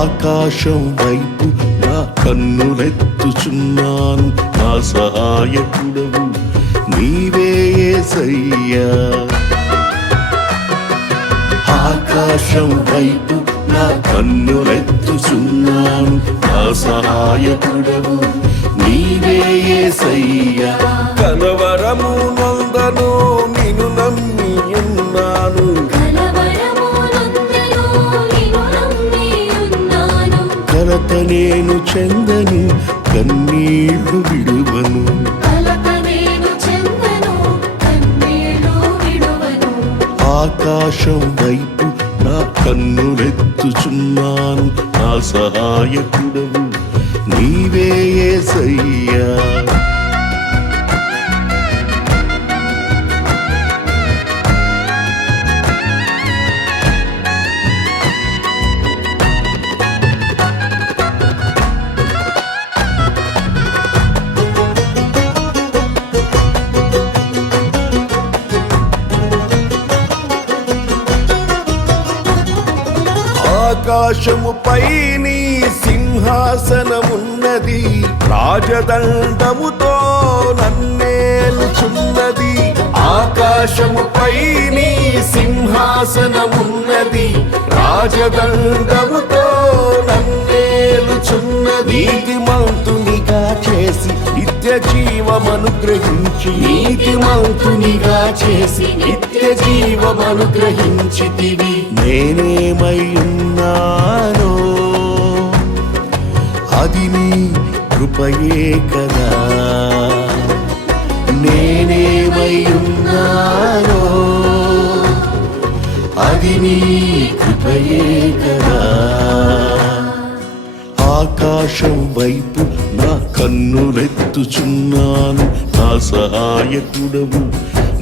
ఆకాశం వైపు నా కన్నులెత్తుచున్నాను, నా సహాయకుడవు నీవే యేసయ్యా. ఆకాశం వైపు నా కన్నులెత్తుచున్నాను, నా సహాయకుడవు నీవే యేసయ్యా. కలవరము నొందను నిన్ను నమ్మి ఉన్నాను, కలత నేను చెందను కన్నీళ్లు విడువను. ఆకాశం వైపు నా కన్నులెత్తుచున్నాను, నా సహాయకుడవు నీవే యేసయ్యా. ఆకాశముపై నీ సింహాసనమున్నది, రాజదండముతో నన్నేలుచున్నది. ఆకాశముపై నీ సింహాసనమున్నది, రాజదండముతో నన్నేలుచున్నది. నీతిమంతునిగా చేసి నిత్య జీవమనుగ్రహించి, నీతిమంతునిగా చేసి నిత్య జీవమనుగ్రహించితివి. నేనేమై ఉన్నానో అది నీ కృపయే కదా, నేనేమై ఉన్నానో అది నీ కృపయే కదా. ఆకాశం వైపు నా కన్నులెత్తుచున్నాను, నా సహాయకుడవు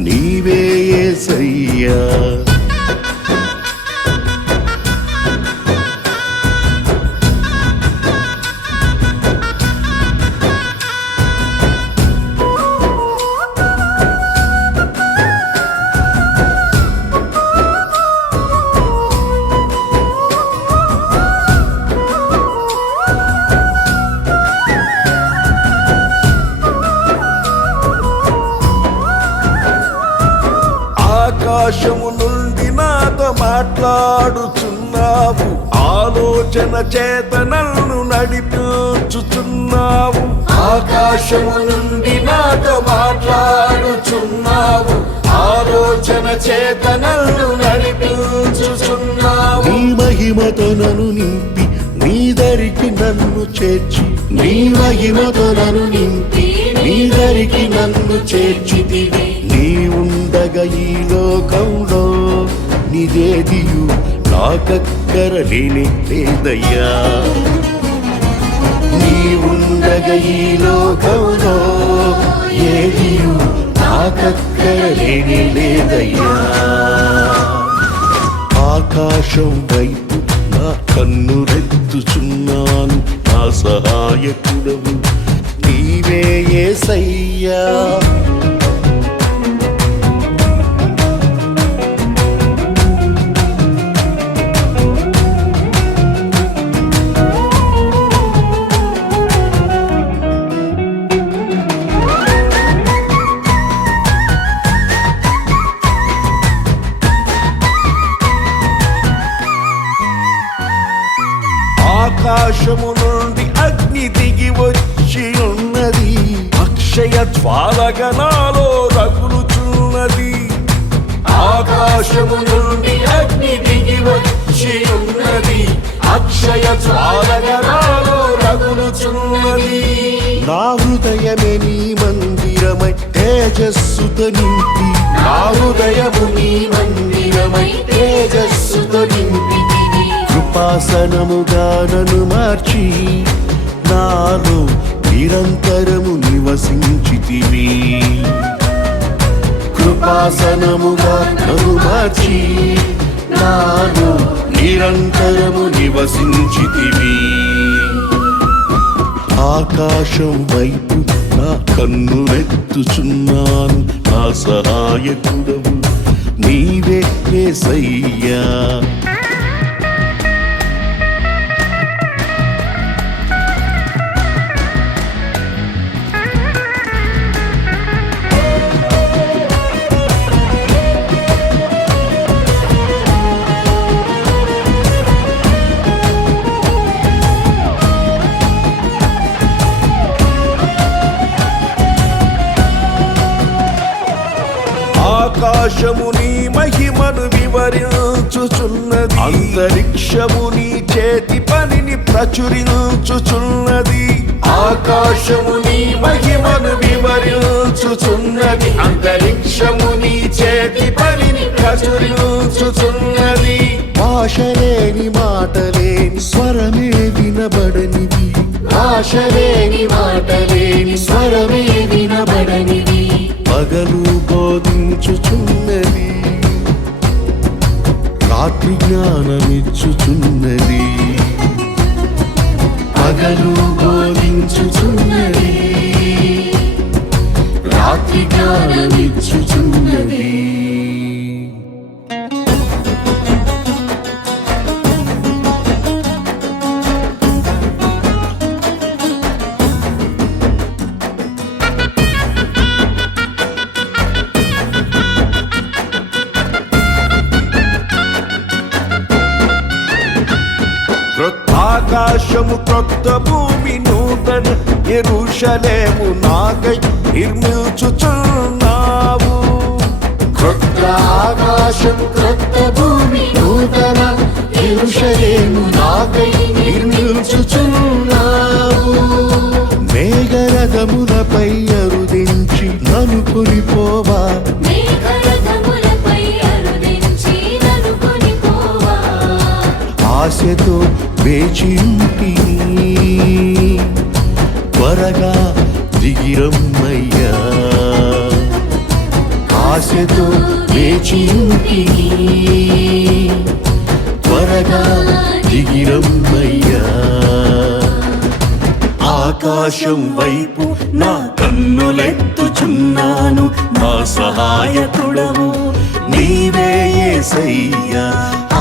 నీవే యేసయ్యా. ఆకాశము నుండి నాతో మాట్లాడుచున్నావు, ఆలోచన చేత నన్ను నడిపించుచున్నావు. ఆకాశము నుండి నాతో మాట్లాడుచున్నావు, ఆలోచన చేత నన్ను నడిపించుచున్నావు. నీ మహిమతో నన్ను నింపి నీ దరికి నన్ను చేర్చి, నీ మహిమతో నన్ను నింపి నీ దరికి నన్ను చేర్చితివి. నీ ఉండగా ఈ లోకంలో నిదేదియు నాకక్కరలేని లేదయ్యా. నీ ఉండగా ఈ లోకంలో ఏదియు నాకక్కరలేని లేదయ్యా. ఆకాశం వైపు నా కన్నులెత్తుచున్నాను, నా సహాయకుడవు నీవే యేసయ్యా. ఆకాశము నుండి అగ్ని దిగి వచ్చి ఉన్నది, అక్షయ జ్వాలగా నాలో రగులుచున్నది. ఆకాశము నుండి అగ్ని దిగి వచ్చి ఉన్నది, అక్షయ జ్వాలగా నాలో రగులుచున్నది. నా హృదయమే నీ మందిరమై తేజస్సుతో నింపి, నా హృదయము నీ మందిరమై తేజస్సుతో నింపి. కృపాసనముగా నన్ను మార్చి నాలో నిరంతరము నివసించితివి. కృపాసనముగా నన్ను మార్చి నాలో నిరంతరము నివసించితివి. ఆకాశం వైపు నా కన్నులెత్తుచున్నాను, నా సహాయకుడవు నీవే యేసయ్యా. ఆకాశము నీ మహిమను వివరించుచున్నది, అంతరిక్షము నీ చేతి పనిని ప్రచురించుచున్నది. ఆకాశము నీ మహిమను వివరించుచున్నది, అంతరిక్షము నీ చేతి పనిని ప్రచురించుచున్నది. భాషలేని మాటలేని స్వరమే వినబడనివి, భాషలేని మాటలేని స్వరమే వినబడనివి. పగలు బోధించుచున్నది, రాత్రి జ్ఞానమిచ్చుచున్నది. పగలు బోధించుచున్నది, రాత్రి జ్ఞానమిచ్చుచున్నది. క్రొత్త ఆకాశము క్రొత్త భూమి నూతన యెరూషలేము నాకై నిర్మించుచున్నావు. క్రొత్త ఆకాశం క్రొత్త భూమి నూతన యెరూషలేము నాకై నిర్మించుచున్నావు. మేఘరథములపై అరుదించి నన్ను కొనిపోవా, ఆశతో వేచింటిని, త్వరగా దిగిరమ్మయ్యా. ఆశతో వేచింటిని, త్వరగా దిగిరమ్మయ్యా. ఆకాశం వైపు నా కన్నులెత్తుచున్నాను, నా సహాయకుడవు నీవే యేసయ్యా.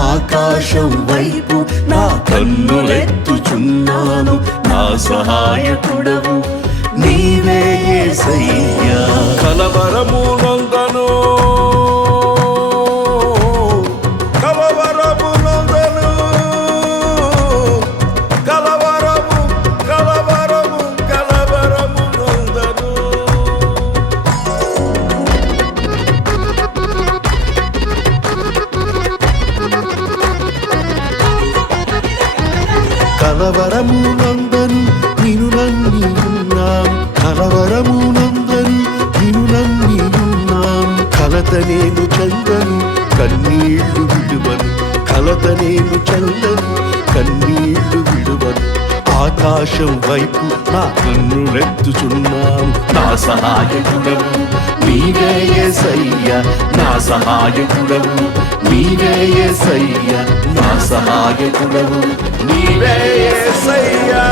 ఆకాశం వైపు నా కన్నులెత్తుచున్నాను, నా సహాయకుడవు నీవే యేసయ్యా. కలవరము నొందను, కలవరము నొందను, కలవరము కలవరము కలవరము నొందను. కలవరము నందను నిను నమ్మి ఉన్నాను, కలవరము నందను నిను నమ్మి ఉన్నాను. కలత నేను చందను కన్నీళ్లు విడువను, కలత నేను చందను కన్నీళ్లు విడువను. ఆకాశం వైపు నా కన్నులెత్తుచున్నాను, నా సహాయకుడవు నీవే యేసయ్యా. నా సహాయకుడవు నీవే యేసయ్యా, నా సహాయకుడవు నీవే యేసయ్యా.